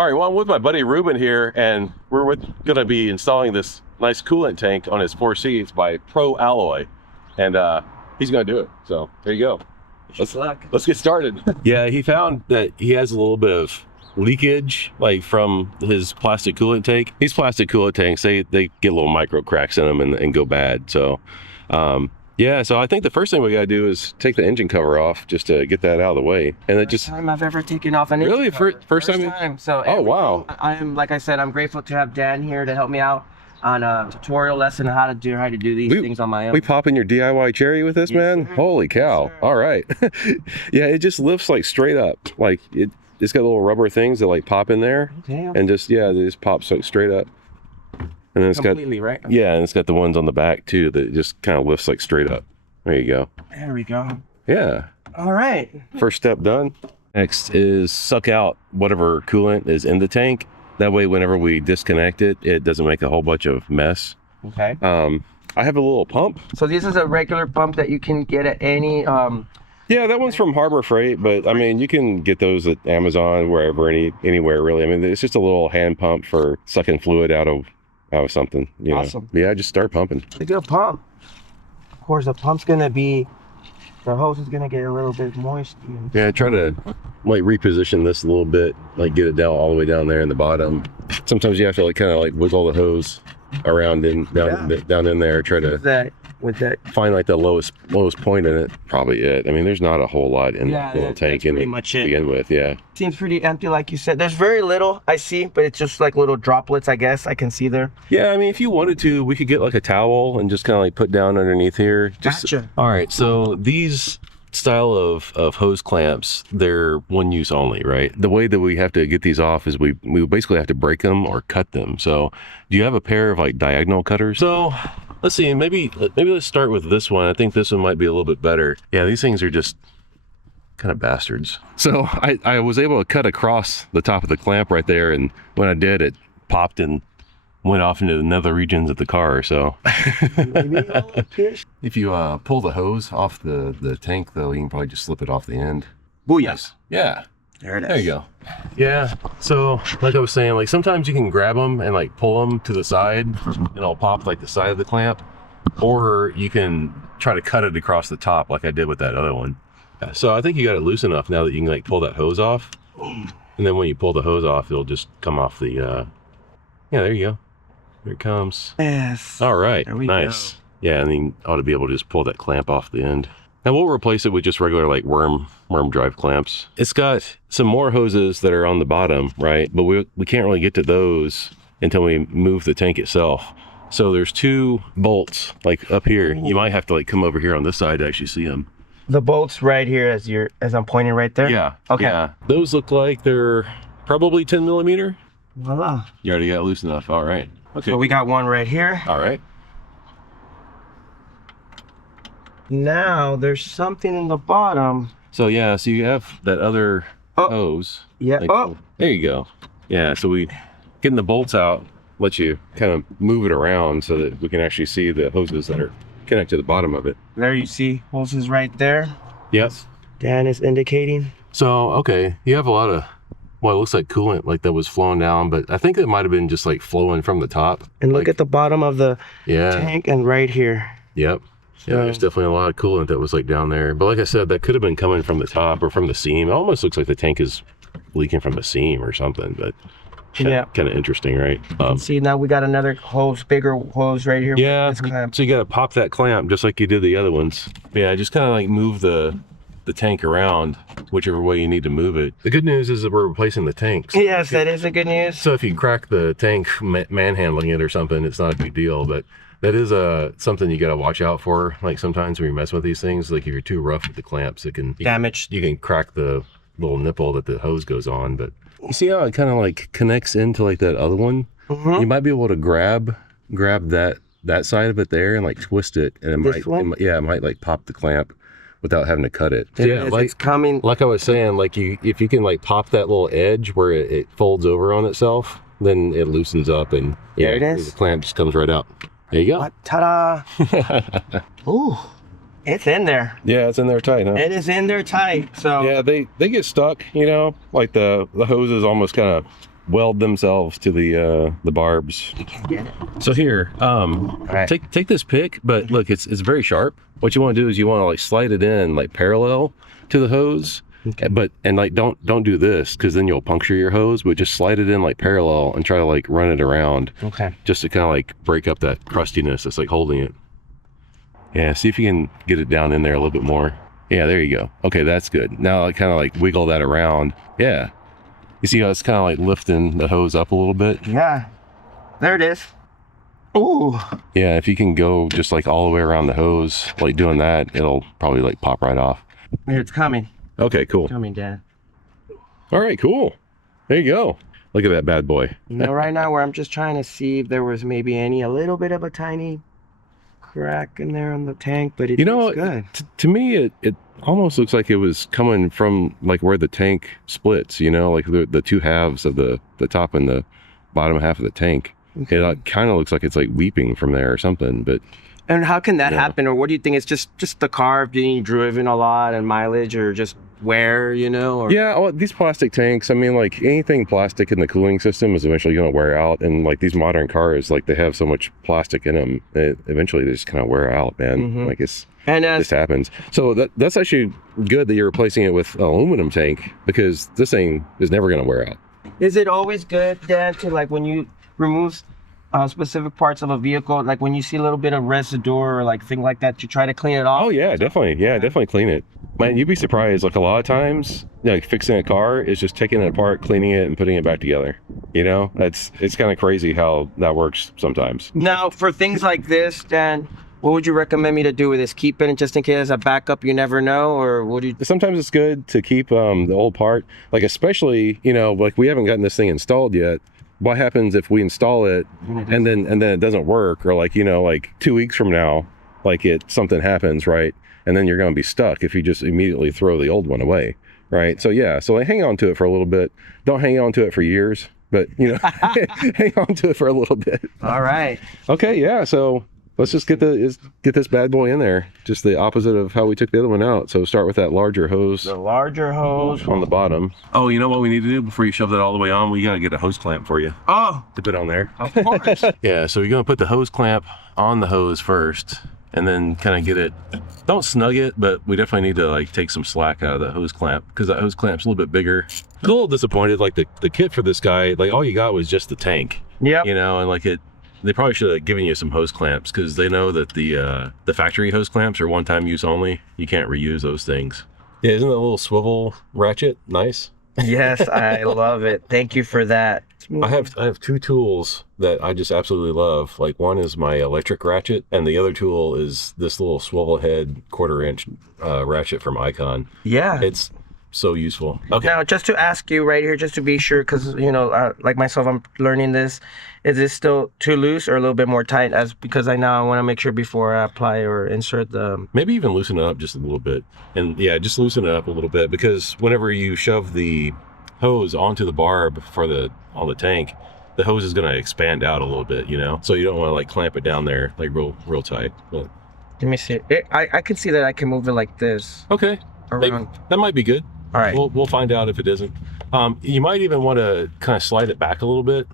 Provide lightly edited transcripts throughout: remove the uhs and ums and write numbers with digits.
All right, well, I'm with my buddy Ruben here, and we're going to be installing this nice coolant tank on his 4Cs by Pro Alloy, and he's going to do it. So there you go. Let's get started. Yeah, he found that he has a little bit of leakage, like from his plastic coolant tank. These plastic coolant tanks, they get little micro cracks in them and go bad. So yeah, so I think the first thing we gotta do is take the engine cover off just to get that out of the way. And it just first time I've ever taken off an engine cover. First time. So oh wow. Like I said, I'm grateful to have Dan here to help me out on a tutorial lesson on how to do these things on my own. We popping your DIY cherry with this, man? Sir. Holy cow. Yes, all right. Yeah, it just lifts like straight up. Like it's got little rubber things that like pop in there. Damn. And just, yeah, they just pop so straight up. And then it's completely, got, right? Yeah, and it's got the ones on the back too that just kind of lifts like straight up. There you go. There we go. Yeah. All right. First step done. Next is suck out whatever coolant is in the tank. That way, whenever we disconnect it, it doesn't make a whole bunch of mess. Okay. I have a little pump. So this is a regular pump that you can get at any Yeah, that one's from Harbor Freight, but I mean, you can get those at Amazon, wherever, anywhere really. I mean, it's just a little hand pump for sucking fluid out of something. You know? Awesome. Yeah, just start pumping. It's a good pump. Of course, the pump's gonna be, the hose is gonna get a little bit moist. Yeah, try to like reposition this a little bit, like get it down all the way down there in the bottom. Sometimes you have to like kind of like wiggle the hose around down in there, try to find like the lowest point in it. Probably it. I mean, there's not a whole lot in the little tank in it to begin with. Yeah, seems pretty empty, like you said. There's very little I see, but it's just like little droplets, I guess I can see there. Yeah, I mean, if you wanted to, we could get like a towel and just kind of like put down underneath here. Gotcha. All right, so these style of hose clamps, they're one use only, right? The way that we have to get these off is we basically have to break them or cut them. So do you have a pair of like diagonal cutters? So let's see, maybe let's start with this one. I think this one might be a little bit better. Yeah, these things are just kind of bastards. So I was able to cut across the top of the clamp right there, and when I did, it popped and went off into the nether regions of the car. So if you pull the hose off the tank though, you can probably just slip it off the end. Booyah. Yeah, there it is. There you go. Yeah, so like I was saying, like sometimes you can grab them and like pull them to the side and it'll pop like the side of the clamp, or you can try to cut it across the top like I did with that other one. So I think you got it loose enough now that you can like pull that hose off, and then when you pull the hose off, it'll just come off the yeah, there you go. Here it comes. Yes. All right. There we nice. go. Yeah, and then you ought to be able to just pull that clamp off the end. And we'll replace it with just regular like worm drive clamps. It's got some more hoses that are on the bottom, right? But we can't really get to those until we move the tank itself. So there's two bolts like up here. You might have to like come over here on this side to actually see them. The bolts right here as I'm pointing right there? Yeah. Okay. Yeah. Those look like they're probably 10 millimeter. Voila. You already got it loose enough. All right. Okay. So we got one right here. All right. Now there's something in the bottom. So yeah, so you have that other hose. Yeah. Like, there you go. Yeah, so we getting the bolts out, let you kind of move it around so that we can actually see the hoses that are connected to the bottom of it. There you see hoses right there. Yes. Dan is indicating. So okay, you have a lot of it looks like coolant like that was flowing down, but I think it might have been just like flowing from the top. And look at the bottom of the yeah tank and right here. Yep. Yeah, there's definitely a lot of coolant that was like down there. But like I said, that could have been coming from the top or from the seam. It almost looks like the tank is leaking from the seam or something, but yeah, kind of interesting, right? See, now we got another hose, bigger hose right here. Yeah, so you got to pop that clamp just like you did the other ones. Yeah, just kind of like move the tank around whichever way you need to move it. The good news is that we're replacing the tanks. Yes, that is the good news. So if you crack the tank manhandling it or something, it's not a big deal, but that is something you got to watch out for. Like sometimes when you're messing with these things, like if you're too rough with the clamps, it can damage. You can crack the little nipple that the hose goes on. But you see how it kind of like connects into like that other one? Mm-hmm. You might be able to grab that side of it there and like twist it, and it might like pop the clamp without having to cut it. Yeah, like it's coming. Like I was saying, like if you can like pop that little edge where it folds over on itself, then it loosens up and there it is. The clamp just comes right out. There you go. Ta-da! Ooh, it's in there. Yeah, it's in there tight, huh? It is in there tight. So yeah, they get stuck. You know, like the hose is almost kind of weld themselves to the barbs. You can get it. So here, right. take this pick, but look, it's very sharp. What you want to do is you want to like slide it in like parallel to the hose. Okay. But like don't do this because then you'll puncture your hose, but just slide it in like parallel and try to like run it around. Okay. Just to kind of like break up that crustiness that's like holding it. Yeah, see if you can get it down in there a little bit more. Yeah, there you go. Okay, that's good. Now I kind of like wiggle that around. Yeah. You see how it's kind of like lifting the hose up a little bit? Yeah. There it is. Ooh. Yeah, if you can go just like all the way around the hose, like doing that, it'll probably like pop right off. Here, it's coming. Okay, cool. Coming, Dad. All right, cool. There you go. Look at that bad boy. You know, right now where I'm just trying to see if there was maybe a little bit of a tiny crack in there on the tank, but it's good. To me, it almost looks like it was coming from like where the tank splits, you know, like the two halves of the top and the bottom half of the tank. Okay. It kind of looks like it's like weeping from there or something, but. And how can that happen? Or what do you think? It's just the car being driven a lot and mileage, or just wear, you know? Or... Yeah, well, these plastic tanks, I mean, like anything plastic in the cooling system is eventually going to wear out. And like these modern cars, like they have so much plastic in them, eventually they just kind of wear out, man. Mm-hmm. Like this happens. So that's actually good that you're replacing it with an aluminum tank, because this thing is never going to wear out. Is it always good, Dad, to like when you remove specific parts of a vehicle, like when you see a little bit of residue or like thing like that, you try to clean it off? Oh yeah, definitely. Yeah, definitely clean it. Man, you'd be surprised. Like a lot of times, like fixing a car is just taking it apart, cleaning it, and putting it back together. You know, it's kind of crazy how that works sometimes. Now, for things like this, Dan, what would you recommend me to do with this? Keep it just in case as a backup, you never know, or would you? Sometimes it's good to keep the old part, like especially, you know, like we haven't gotten this thing installed yet. What happens if we install it and then it doesn't work, or like, you know, like 2 weeks from now, like something happens, right? And then you're going to be stuck if you just immediately throw the old one away, right? So yeah, so like hang on to it for a little bit. Don't hang on to it for years, but you know, hang on to it for a little bit. All right. Okay, yeah. So let's just get this bad boy in there. Just the opposite of how we took the other one out. So start with that larger hose. The larger hose on the bottom. Oh, you know what we need to do before you shove that all the way on? We got to get a hose clamp for you. Oh, to put on there. Of course. Yeah, so you're going to put the hose clamp on the hose first, and then kind of get it, don't snug it, but we definitely need to like take some slack out of the hose clamp, because that hose clamp's a little bit bigger. I'm a little disappointed, like the kit for this guy, like all you got was just the tank. Yeah. You know, and like they probably should have given you some hose clamps, because they know that the factory hose clamps are one-time use only. You can't reuse those things. Yeah, isn't that little swivel ratchet nice? Yes, I love it. Thank you for that. I have two tools that I just absolutely love. Like one is my electric ratchet, and the other tool is this little swivel head 1/4 inch ratchet from Icon. Yeah. It's so useful. Okay. Now, just to ask you right here, just to be sure, because, you know, like myself, I'm learning this. Is this still too loose or a little bit more tight? Because I want to make sure before I apply or insert the... Maybe even loosen it up just a little bit. And yeah, just loosen it up a little bit, because whenever you shove the hose onto the barb on the tank, the hose is going to expand out a little bit, you know? So you don't want to like clamp it down there like real tight. But... Let me see. I can see that I can move it like this. Okay. Around. That might be good. All right. We'll find out if it isn't. You might even want to kind of slide it back a little bit.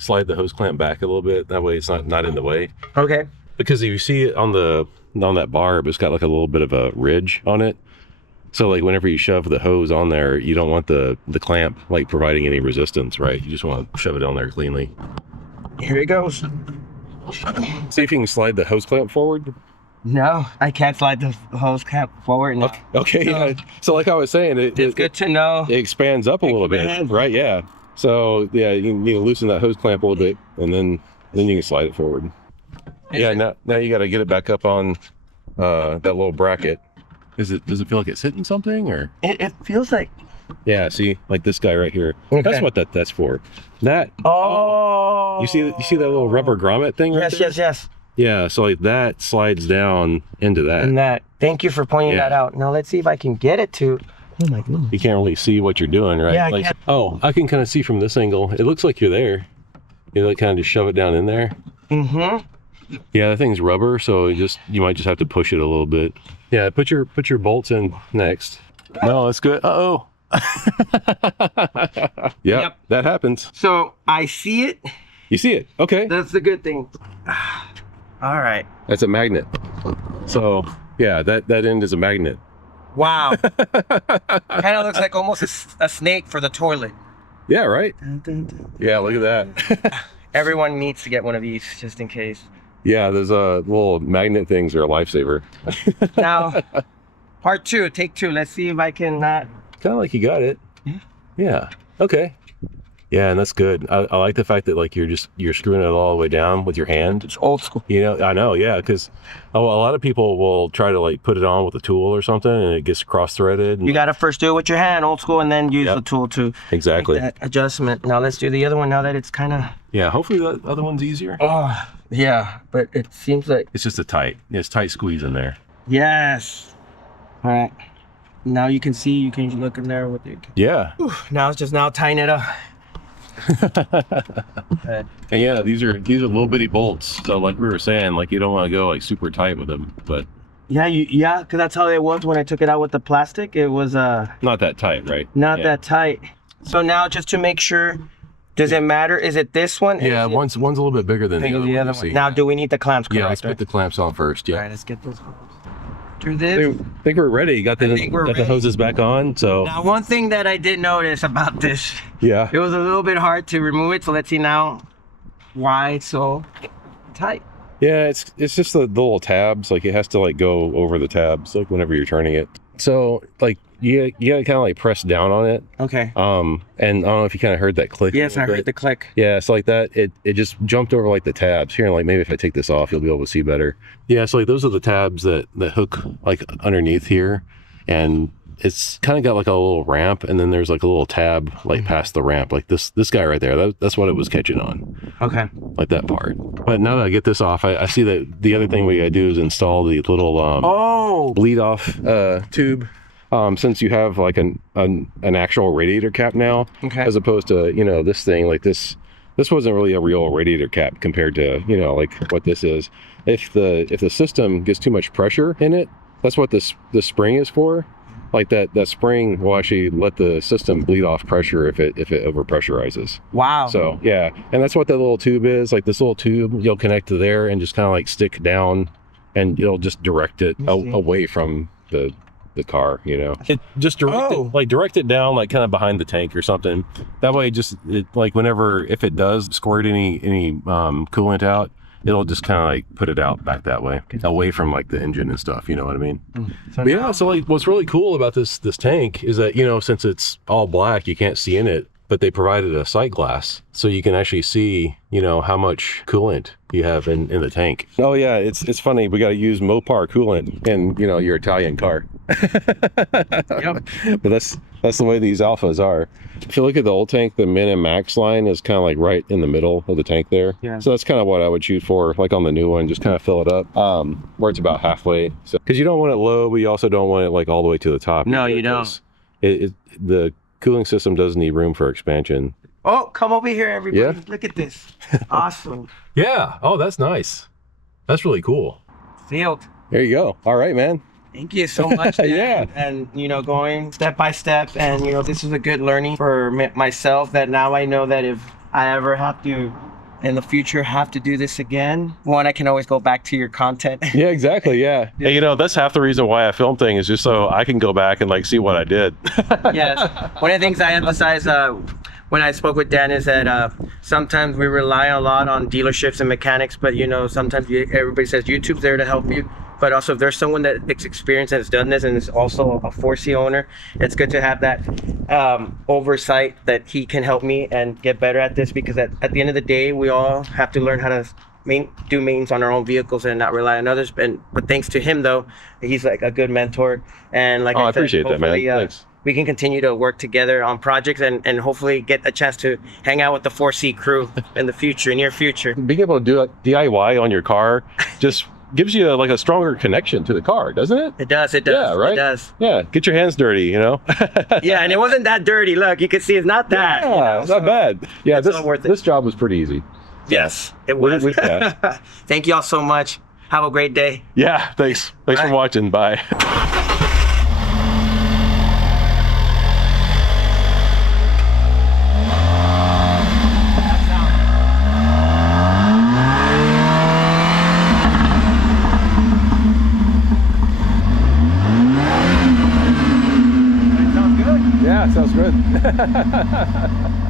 Slide the hose clamp back a little bit. That way it's not in the way. Okay. Because if you see it on that barb, it's got like a little bit of a ridge on it. So like whenever you shove the hose on there, you don't want the clamp like providing any resistance, right? You just want to shove it on there cleanly. Here it goes. See if you can slide the hose clamp forward. No, I can't slide the hose clamp forward now. Okay, yeah. So like I was saying, it's good to know. It expands up a little bit, right? Yeah. So yeah, you need to loosen that hose clamp a little bit, and then you can slide it forward. Yeah. Now you got to get it back up on that little bracket. Does it feel like it's hitting something, or? It feels like. Yeah. See, like this guy right here. Okay. That's what that's for. That. Oh. You see that little rubber grommet thing right there? Yes. Yeah, so like that slides down into that. And that. Thank you for pointing that out. Now let's see if I can get it to. Oh my goodness. You can't really see what you're doing, right? Yeah, I like, can't. Oh, I can kind of see from this angle. It looks like you're there. You like kind of just shove it down in there. Mm-hmm. Yeah, that thing's rubber, so you might just have to push it a little bit. Yeah, put your bolts in next. No, that's good. Uh-oh. Yep, that happens. So I see it. You see it? Okay. That's the good thing. All right. That's a magnet. So yeah, that end is a magnet. Wow. Kind of looks like almost a snake for the toilet. Yeah, right? Yeah, look at that. Everyone needs to get one of these just in case. Yeah, those little magnet things are a lifesaver. Now, part 2, take 2. Let's see if I can not. Kind of like you got it. Yeah. Okay. Yeah, and that's good. I like the fact that like you're screwing it all the way down with your hand. It's old school. You know, I know, yeah, because a lot of people will try to like put it on with a tool or something, and it gets cross-threaded. You got to first do it with your hand, old school, and then use the tool to exactly make that adjustment. Now let's do the other one. Now that it's kind of hopefully the other one's easier. Oh yeah, but it seems like it's just it's tight squeeze in there. Yes. All right. Now you can see. You can look in there with it. Yeah. Now it's just tying it up. And yeah, these are little bitty bolts. So like we were saying, like you don't want to go like super tight with them, but yeah, because that's how it was when I took it out with the plastic. It was not that tight, right? Not that tight. So now just to make sure, does it matter? Is it this one? Yeah, one's a little bit bigger than the other one. Now, do we need the clamps? Yeah, let's put the clamps on first. Yeah. All right, let's get those. Do this. I think we're ready. Got the hoses back on. So now, one thing that I did notice about this, it was a little bit hard to remove it. So let's see now why it's so tight. Yeah, it's just the little tabs. Like it has to like go over the tabs like whenever you're turning it. So like you gotta kind of like press down on it. Okay. And I don't know if you kind of heard that click. Yes, I heard the click. Yeah, it's like that. It just jumped over like the tabs here. And like maybe if I take this off, you'll be able to see better. Yeah, so like those are the tabs that hook like underneath here, and it's kind of got like a little ramp, and then there's like a little tab like past the ramp, like this guy right there. That's what it was catching on. Okay. Like that part. But now that I get this off, I see that the other thing we gotta do is install the little bleed off tube. Since you have like an actual radiator cap now, as opposed to this thing like this wasn't really a real radiator cap compared to like what this is. If the system gets too much pressure in it, that's what this spring is for. Like that spring will actually let the system bleed off pressure if it over pressurizes. Wow. So yeah, and that's what that little tube is. Like this little tube, you'll connect to there and just kind of like stick down, and you'll just direct it away from the car. It just direct it down like kind of behind the tank or something. That way, like whenever if it does squirt any coolant out, it'll just kind of like put it out back that way, away from like the engine and stuff. You know what I mean? So like what's really cool about this tank is that since it's all black, you can't see in it, but they provided a sight glass so you can actually see how much coolant you have in the tank. Oh yeah, it's funny, we got to use Mopar coolant in your Italian car. Yep. But that's the way these Alfas are. If you look at the old tank, the min and max line is kind of like right in the middle of the tank there. Yeah. So that's kind of what I would shoot for, like on the new one, just kind of fill it up where it's about halfway. So because you don't want it low, but you also don't want it like all the way to the top. No, you don't. The cooling system does need room for expansion. Oh, come over here, everybody. Yeah. Look at this. Awesome. Yeah. Oh, that's nice. That's really cool. Sealed. There you go. All right, man. Thank you so much. Dan. Yeah. And going step by step, and this is a good learning for myself, that now I know that if I ever have to in the future have to do this again, I can always go back to your content. Yeah, exactly. Yeah. Hey, that's half the reason why I film things, is just so I can go back and like see what I did. Yes. One of the things I emphasize when I spoke with Dan is that sometimes we rely a lot on dealerships and mechanics, but sometimes everybody says YouTube's there to help you. But also, if there's someone that is experienced and has done this and is also a 4C owner, it's good to have that oversight that he can help me and get better at this, because at the end of the day, we all have to learn how to do maintenance on our own vehicles and not rely on others. But thanks to him, though, he's like a good mentor. And like I said, appreciate that, man. Thanks. We can continue to work together on projects and hopefully get a chance to hang out with the 4C crew in the future, near future. Being able to do a DIY on your car just gives you like a stronger connection to the car, doesn't it? It does. Yeah, right? It does. Yeah, get your hands dirty, Yeah, and it wasn't that dirty. Look, you can see it's not that. Yeah, it's not bad. Yeah, this job was pretty easy. Yes, it was. Thank you all so much. Have a great day. Yeah, thanks. Thanks for watching. Bye. Yeah, sounds good.